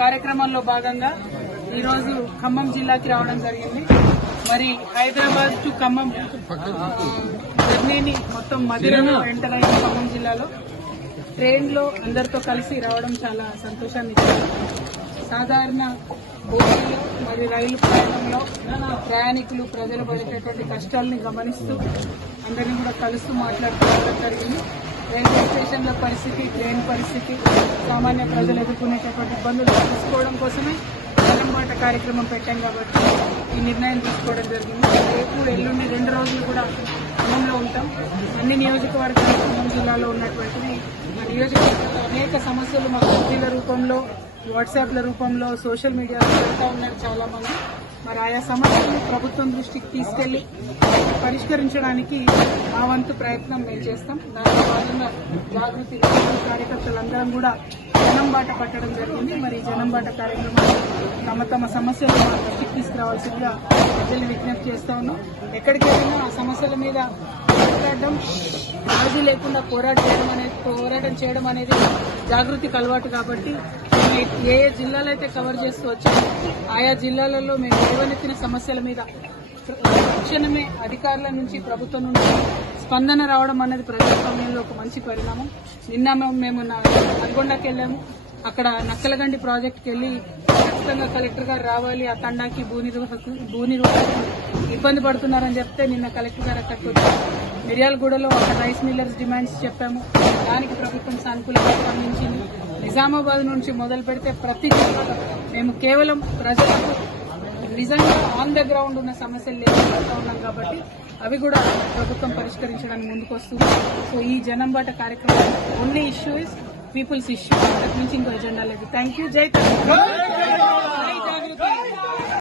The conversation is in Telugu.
కార్యక్రమంలో భాగంగా ఈరోజు ఖమ్మం జిల్లాకి రావడం జరిగింది. మరి హైదరాబాద్ టు ఖమ్మం జర్నీని మొత్తం మధ్యలో ఎంటర్ అయింది ఖమ్మం జిల్లాలో. ట్రైన్లో అందరితో కలిసి రావడం చాలా సంతోషాన్ని ఇచ్చింది. సాధారణ బోగీలో మరి రైలు ప్రయాణంలో ప్రయాణికులు ప్రజలు పడేటటువంటి కష్టాలని గమనిస్తూ అందరినీ కూడా కలుస్తూ మాట్లాడుకోవడం జరిగింది. రైల్వే స్టేషన్ల పరిస్థితి ట్రైన్ పరిస్థితి సామాన్య ప్రజలు ఎదుర్కొనేటటువంటి ఇబ్బందులు తెలుసుకోవడం కోసమే జలంబాట కార్యక్రమం పెట్టాం కాబట్టి ఈ నిర్ణయం తీసుకోవడం జరిగింది. రేపు ఎల్లుండి రెండు రోజులు కూడా ఖమ్మంలో ఉంటాం. అన్ని నియోజకవర్గాలు ఖమ్మం జిల్లాలో ఉన్నటువంటివి ఆ నియోజకవర్గంలో అనేక సమస్యలు మా కుర్చీల రూపంలో వాట్సాప్ల రూపంలో సోషల్ మీడియాలో పెడతా ఉన్నారు చాలా మంది మరి ఆయా సమస్యలను ప్రభుత్వం దృష్టికి తీసుకెళ్ళి పరిష్కరించడానికి మా వంతు ప్రయత్నం మేము చేస్తాం. దానిలో భాగంగా జాగృతి కార్యకర్తలందరం కూడా జనం బాట పట్టడం జరిగింది. మరి జనం బాట కార్యక్రమాన్ని తమ తమ సమస్యలు మా దృష్టికి తీసుకురావాల్సిందిగా ప్రజలు విజ్ఞప్తి చేస్తా ఉన్నాం. ఎక్కడికి వెళ్ళినా ఆ సమస్యల మీద పోరాడడం రాజీ లేకుండా పోరాటం చేయడం అనేది పోరాటం చేయడం అనేది జాగృతికి అలవాటు కాబట్టి మేము ఏ ఏ జిల్లాలు అయితే కవర్ చేస్తూ వచ్చాము ఆయా జిల్లాలలో మేము లేవనెత్తిన సమస్యల మీద తక్షణమే అధికారుల నుంచి ప్రభుత్వం నుంచి స్పందన రావడం అనేది ప్రజాస్వామ్యంలో ఒక మంచి పరిణామం. నిన్న మేము- నల్గొండకు నల్గొండకి వెళ్ళాము అక్కడ నక్కలగండి ప్రాజెక్టుకి వెళ్ళి ఖచ్చితంగా కలెక్టర్ గారు రావాలి ఆ తండాకి భూ నిర్వాహకు భూ ఇబ్బంది పడుతున్నారని చెప్తే నిన్న కలెక్టర్ గారు అక్కడికి వచ్చారు. మిర్యాలగూడలో అక్కడ రైస్ మిల్లర్స్ డిమాండ్స్ చెప్పాము. దానికి ప్రభుత్వం సానుకూలంగా స్పందించింది. నిజామాబాద్ నుంచి మొదలు పెడితే ప్రతి జిల్లాలో మేము కేవలం ప్రజలకు నిజంగా ఆన్ ద గ్రౌండ్ ఉన్న సమస్యలు లేకుండా ఉన్నాం కాబట్టి అవి కూడా ప్రభుత్వం పరిష్కరించడానికి ముందుకు వస్తుంది సో ఈ జనంబాట కార్యక్రమం only issue is people's issue అంతకు మించి ఇంకో ఎజెండా లేదు థ్యాంక్ యూ జై